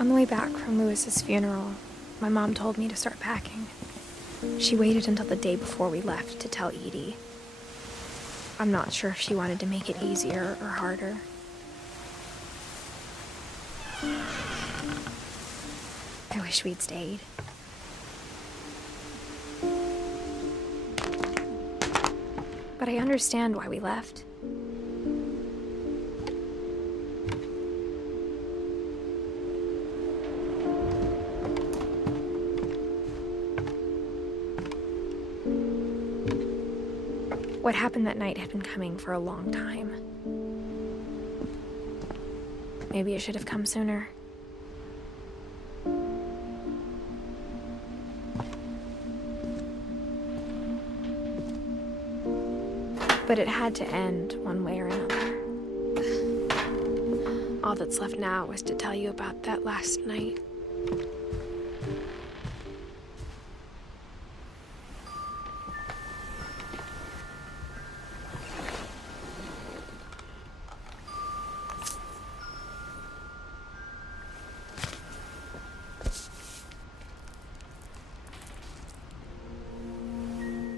On the way back from Lewis's funeral, my mom told me to start packing. She waited until the day before we left to tell Edie. I'm not sure if she wanted to make it easier or harder. I wish we'd stayed. But I understand why we left. What happened that night had been coming for a long time. Maybe it should have come sooner. But it had to end one way or another. All that's left now is to tell you about that last night.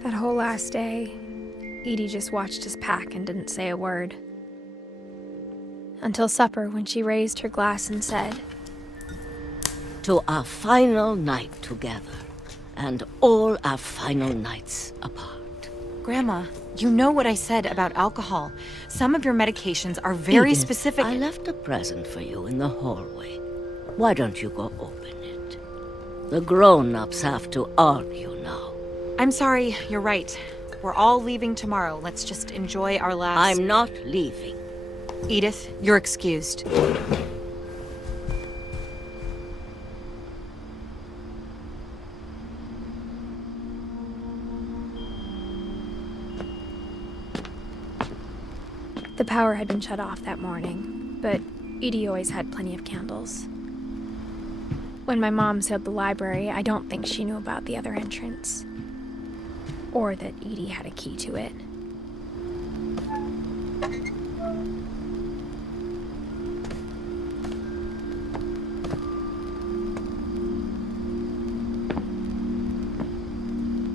That whole last day, Edie just watched us pack and didn't say a word. Until supper, when she raised her glass and said, "To our final night together, and all our final nights apart." Grandma, you know what I said about alcohol. Some of your medications are very Edith, specific. I left a present for you in the hallway. Why don't you go open it? The grown-ups have to argue now. I'm sorry, you're right. We're all leaving tomorrow. Let's just enjoy our last... I'm not leaving. Edith, you're excused. The power had been shut off that morning, but Edie always had plenty of candles. When my mom sealed the library, I don't think she knew about the other entrance. Or that Edie had a key to it.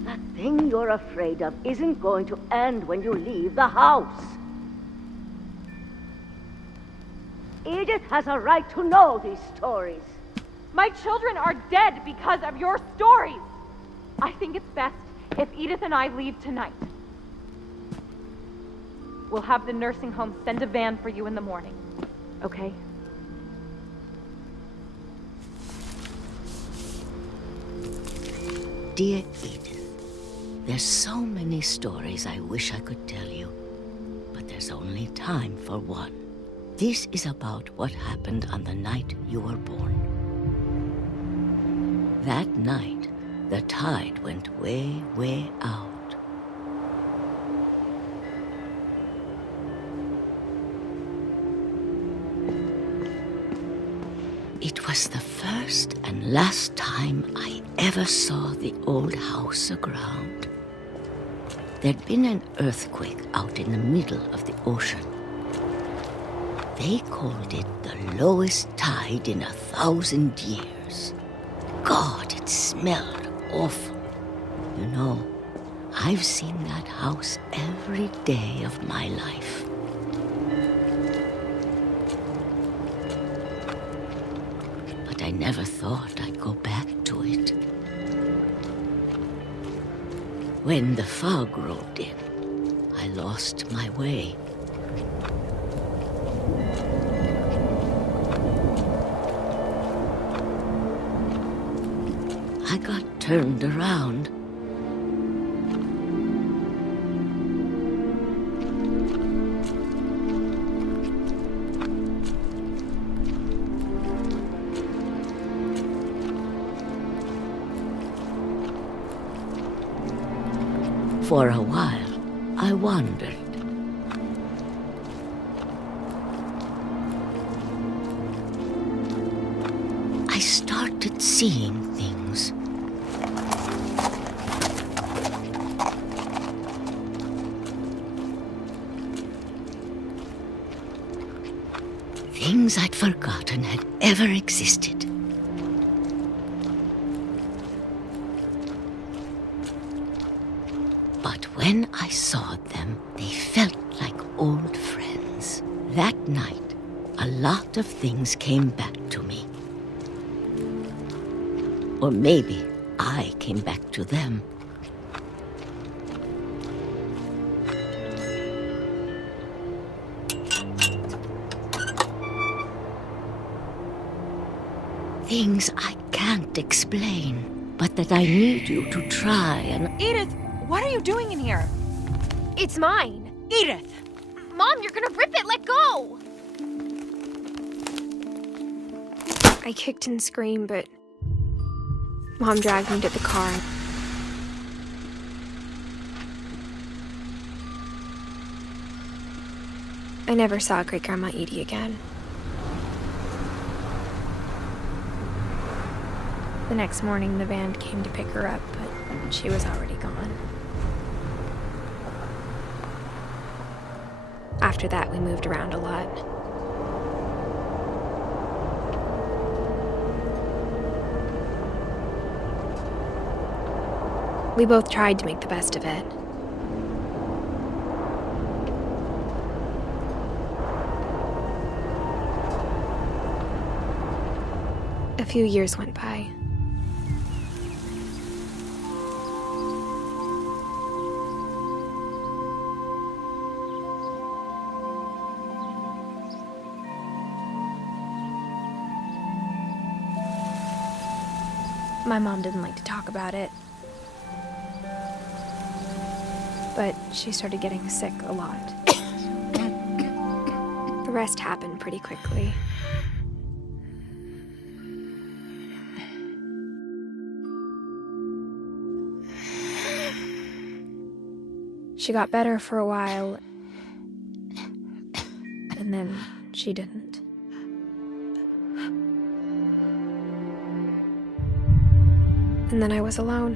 That thing you're afraid of isn't going to end when you leave the house. Edith has a right to know these stories. My children are dead because of your stories. I think it's best if Edith and I leave tonight. We'll have the nursing home send a van for you in the morning, okay? Dear Edith, there's so many stories I wish I could tell you, but there's only time for one. This is about what happened on the night you were born. That night, the tide went way, way out. It was the first and last time I ever saw the old house aground. There'd been an earthquake out in the middle of the ocean. They called it the lowest tide in 1,000 years. God, it smelled awful. You know, I've seen that house every day of my life. But I never thought I'd go back to it. When the fog rolled in, I lost my way. I got turned around. For a while, I wandered. I started seeing things. Things I'd forgotten had ever existed. when I saw them, they felt like old friends. That night, a lot of things came back to me. Or maybe I came back to them. Things I can't explain, but that I need you to try and... Edith, what are you doing in here? It's mine. Edith! Mom, you're gonna rip it! Let go! I kicked and screamed, but Mom dragged me to the car. I never saw Great-Grandma Edie again. The next morning, the van came to pick her up, but she was already gone. After that, we moved around a lot. We both tried to make the best of it. A few years went by. My mom didn't like to talk about it. But she started getting sick a lot. The rest happened pretty quickly. She got better for a while, and then she didn't. And then I was alone.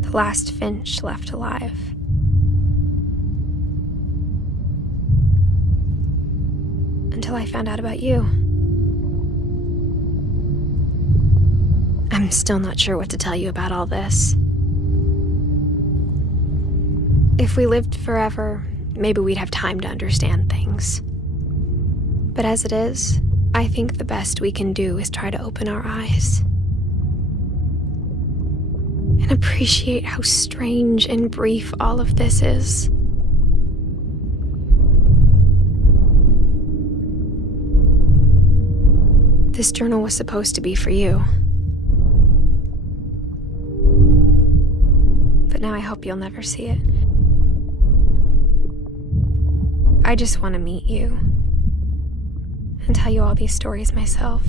The last Finch left alive. Until I found out about you. I'm still not sure what to tell you about all this. If we lived forever, maybe we'd have time to understand things. But as it is, I think the best we can do is try to open our eyes. And appreciate how strange and brief all of this is. This journal was supposed to be for you. But now I hope you'll never see it. I just want to meet you and tell you all these stories myself.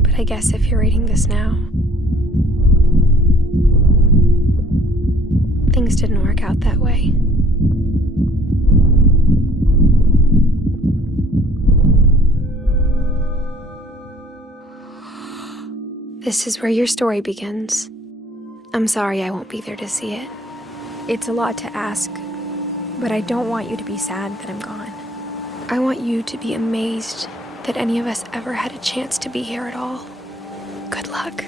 But I guess if you're reading this now, things didn't work out that way. This is where your story begins. I'm sorry I won't be there to see it. It's a lot to ask, but I don't want you to be sad that I'm gone. I want you to be amazed that any of us ever had a chance to be here at all. Good luck.